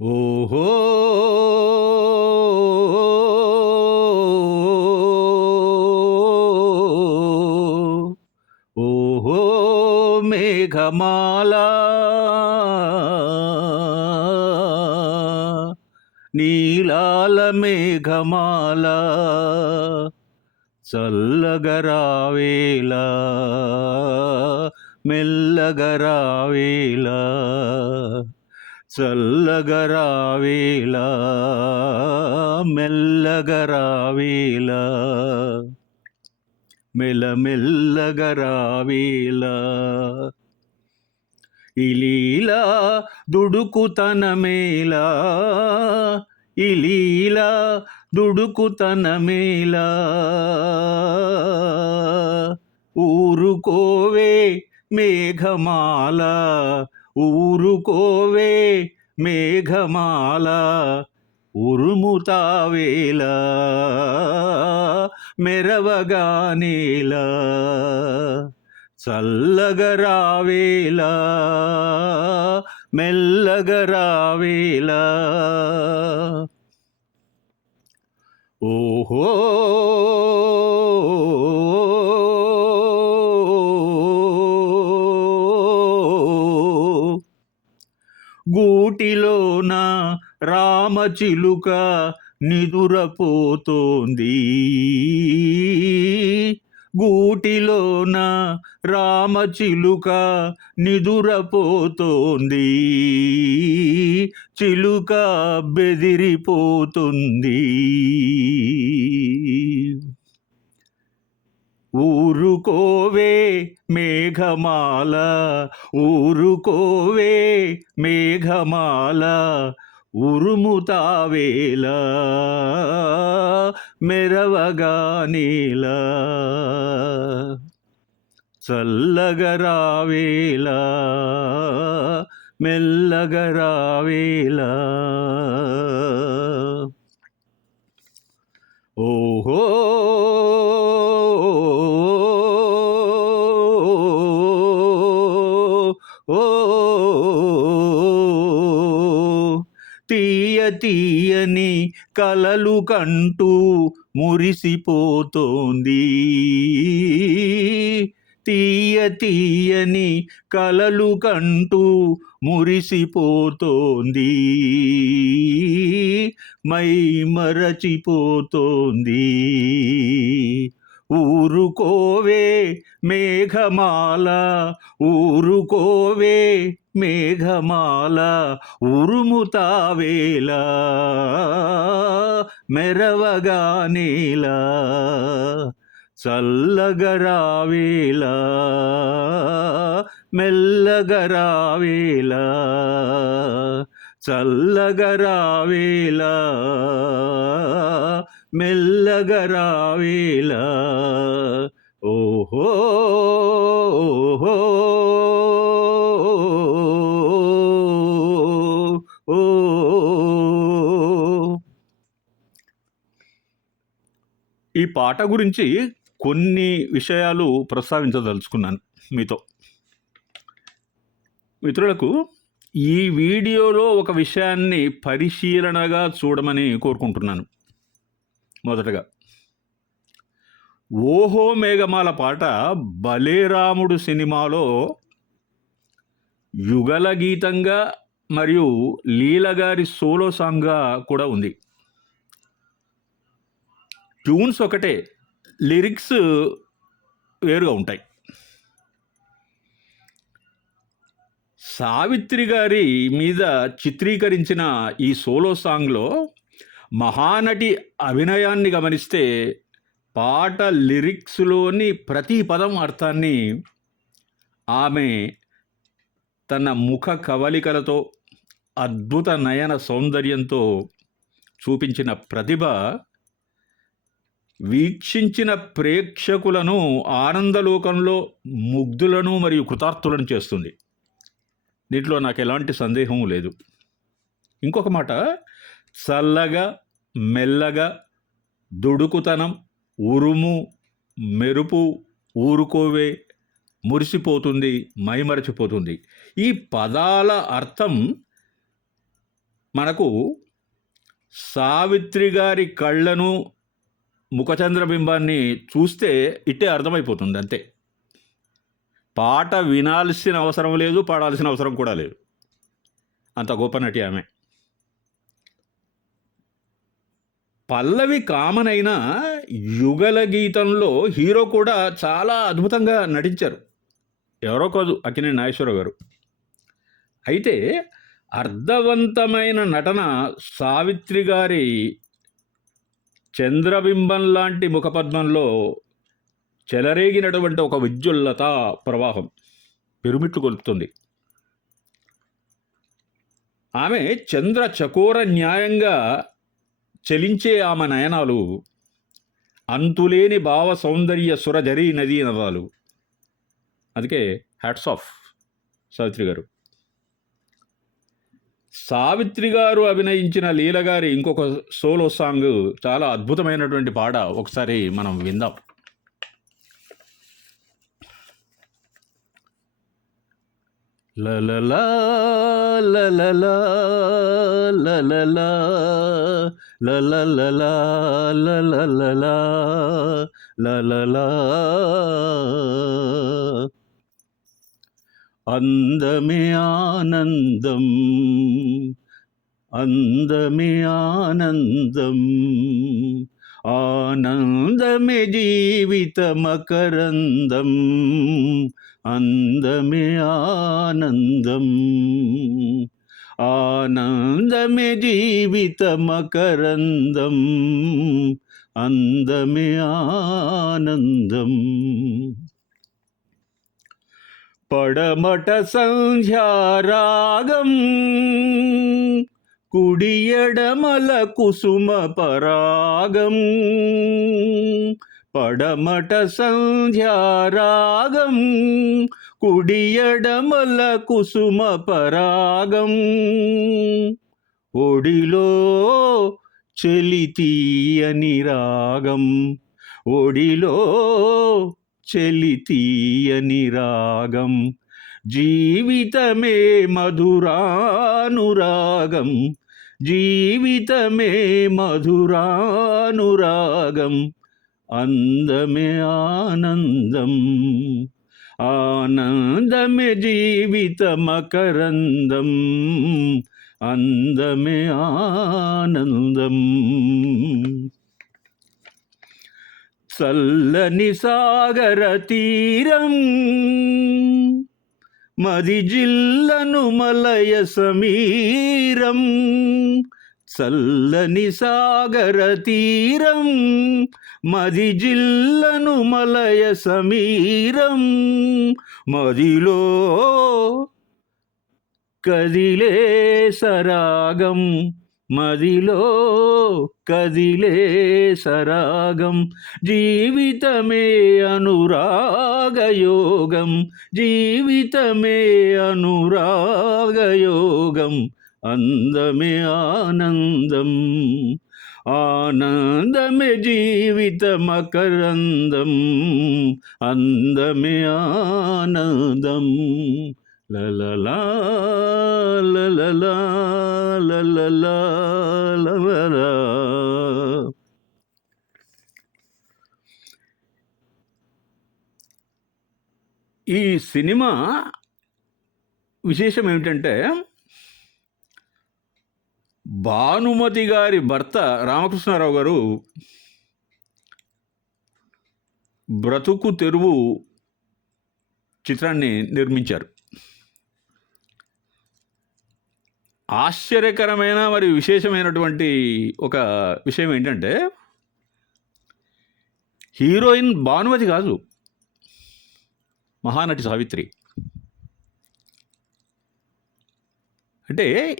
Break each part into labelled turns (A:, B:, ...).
A: ఓహో! ఓహో! మేఘమాల నీలాల మేఘమాల చల్లగరావేలా మెల్లగరావేలా చల్లగరావేలా మెల్లగరావేలా మెల్లమెల్లగరావేలా. ఇలీలా దుడుకుతన దుడుకుతనమేలా ఇలీలా దుడుకుతన దుడుకుతనమేలా. ఊరుకోవే మేఘమాల ఊరుకోవే మేఘమాల ఉరుముతావేల మెరవగానేల చల్లగరావేల మెల్లగరావేల ఓహో గూటిలోన రామచిలుక నిదురపోతోంది. గూటిలోన రామచిలుక నిదురపోతోంది. చిలుక బెదిరిపోతుంది. ఊరుకోవే మేఘమాల ఊరుకోవే మేఘమాల ఉరుముతావేలా మెరవగానేలా చల్లగరావేల మెల్లగరావేలా తీయని కలలు కంటూ మురిసిపోతోంది. తీయ తీయని కలలు కంటూ మురిసిపోతోంది. మై మరచిపోతోంది ఊరుకోవే మేఘమాల ఊరుకోవే మేఘమాల ఉరుముతావేల మెరవగానేలా చల్లగరావేలా మెల్లగరావేలా చల్లగరావేలా మెల్లగరావేలా. ఓహో ఓహో ఓ. ఈ పాట గురించి కొన్ని విషయాలు ప్రస్తావించదలుచుకున్నాను మీతో. మిత్రులకు ఈ వీడియోలో ఒక విషయాన్ని పరిశీలనగా చూడమని కోరుకుంటున్నాను. మొదటగా ఓహో మేఘమాల పాట బలేరాముడు సినిమాలో యుగల గీతంగా మరియు లీలగారి సోలో సాంగ్గా కూడా ఉంది. ట్యూన్స్ ఒకటే లిరిక్స్ వేరుగా ఉంటాయి. సావిత్రి గారి మీద చిత్రీకరించిన ఈ సోలో సాంగ్లో మహానటి అభినయాన్ని గమనిస్తే పాట లిరిక్స్లోని ప్రతి పదం అర్థాన్ని ఆమె తన ముఖ కవలికలతో అద్భుత నయన సౌందర్యంతో చూపించిన ప్రతిభ వీక్షించిన ప్రేక్షకులను ఆనందలోకంలో ముగ్ధులను మరియు కృతార్థులను చేస్తుంది. దీంట్లో నాకు ఎలాంటి సందేహం లేదు. ఇంకొక మాట చల్లగా మెల్లగా దుడుకుతనం ఉరుము మెరుపు ఊరుకోవే మురిసిపోతుంది మైమరచిపోతుంది. ఈ పదాల అర్థం మనకు సావిత్రి గారి కళ్ళను ముఖచంద్రబింబాన్ని చూస్తే ఇట్టే అర్థమైపోతుంది అంతే. పాట వినాల్సిన అవసరం లేదు పాడాల్సిన అవసరం కూడా లేదు. అంత గొప్ప నటి ఆమె. పల్లవి కామన్ అయిన యుగల గీతంలో హీరో కూడా చాలా అద్భుతంగా నటించారు. ఎవరో కాదు అక్కినే నాగేశ్వరరావు గారు. అయితే అర్థవంతమైన నటన సావిత్రి గారి చంద్రబింబం లాంటి ముఖపద్మంలో చెలరేగినటువంటి ఒక విద్యుల్లత ప్రవాహం. పెరుమిట్లు కొలుపుతుంది. ఆమె చంద్ర చకోర న్యాయంగా చలించే ఆమె నయనాలు అంతులేని భావ సౌందర్య సురధరి నదీ నదాలు. అందుకే హ్యాట్స్ ఆఫ్ సావిత్రి గారు. సావిత్రి గారు అభినయించిన లీల గారి ఇంకొక సోలో సాంగ్ చాలా అద్భుతమైనటువంటి పాట. ఒకసారి మనం విందాం. లలలా లలలా లలలా లలలలా లలలలా లలలా అందమే ఆనందం అందమే ఆనందం ఆనందమే జీవిత మకరందం అందమే ఆనందం ఆనందమే జీవిత మకరందం అందమే ఆనందం పడమట సంధ్యారాగం కుడియడమల కుసుమ పరాగం పడమట సంధ్యారాగం కుడియడమల కుసుమ పరాగం. ఒడిలో చెలితీయని రాగం ఒడిలో చెలితీయని రాగం. జీవితమే మధురానురాగం జీవితమే మధురానురాగం. అందమే ఆనందం ఆనందమే జీవిత మకరందం అందమే ఆనందం చల్లని సాగర తీరం మది జిల్లను మలయ సమీరం చల్లని సాగర తీరం మది జిల్లను మలయ సమీరం మదిలో కదిలే సరాగం మదిలో కదిలే సరాగం జీవితమే అనురాగయోగం జీవితమే అనురాగయోగం అందమే ఆనందం ఆనందమే జీవిత మకరందం అందమే ఆనందం లలలా లలలా లలలా లలలా ఈ సినిమా విశేషం ఏమిటంటే భానుమతి గారి భర్త రామకృష్ణారావు గారు బ్రతుకు తెరువు చిత్రాన్ని నిర్మించారు. ఆశ్చర్యకరమైన మరి విశేషమైనటువంటి ఒక విషయం ఏంటంటే హీరోయిన్ భానుమతి కాదు మహానటి సావిత్రి. అంటే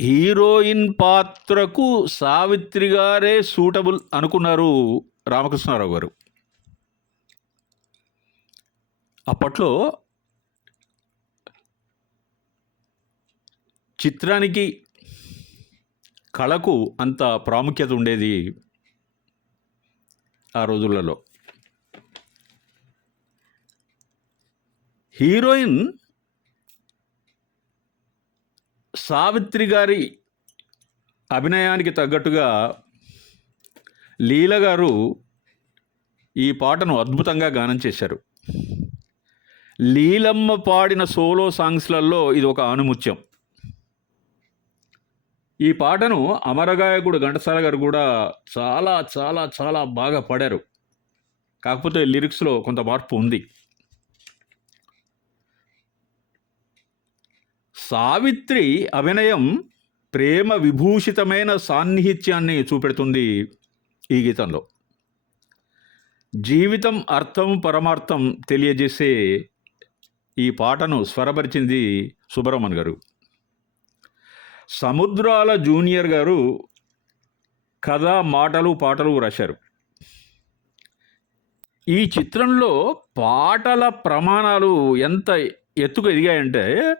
A: హీరోయిన్ పాత్రకు సావిత్రి గారే సూటబుల్ అనుకున్నారు రామకృష్ణారావు గారు. అప్పట్లో చిత్రానికి కళకు అంత ప్రాముఖ్యత ఉండేది ఆ రోజులలో. హీరోయిన్ సావిత్రి గారి అభినయానికి తగ్గట్టుగా లీల గారు ఈ పాటను అద్భుతంగా గానం చేశారు. లీలమ్మ పాడిన సోలో సాంగ్స్లలో ఇది ఒక ఆనుముత్యం. ఈ పాటను అమరగాయకుడు ఘంటసాల గారు కూడా చాలా చాలా చాలా బాగా పాడారు. కాకపోతే లిరిక్స్లో కొంత మార్పు ఉంది. సావిత్రి అభినయం ప్రేమ విభూషితమైన సాన్నిహిత్యాన్ని చూపెడుతుంది ఈ గీతంలో. జీవితం అర్థం పరమార్థం తెలియజేసే ఈ పాటను స్వరపరిచింది సుబ్రహ్మణ్ గారు. సముద్రాల జూనియర్ గారు కథ మాటలు పాటలు రాశారు. ఈ చిత్రంలో పాటల ప్రమాణాలు ఎంత ఎత్తుకు ఎదిగాయంటే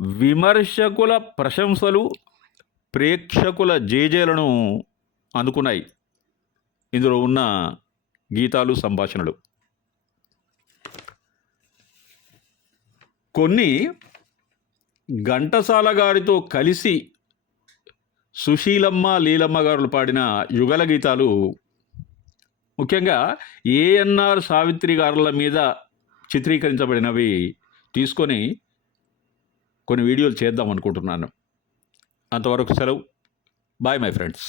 A: విమర్శకుల ప్రశంసలు ప్రేక్షకుల జేజేలను అందుకున్నాయి. ఇందులో ఉన్న గీతాలు సంభాషణలు. కొన్ని ఘంటసాల గారితో కలిసి సుశీలమ్మ లీలమ్మ గారులు పాడిన యుగల గీతాలు ముఖ్యంగా ఏఎన్ఆర్ సావిత్రి గారుల మీద చిత్రీకరించబడినవి తీసుకొని కొన్ని వీడియోలు చేద్దాం అనుకుంటున్నాను. అంతవరకు సెలవు. Bye my friends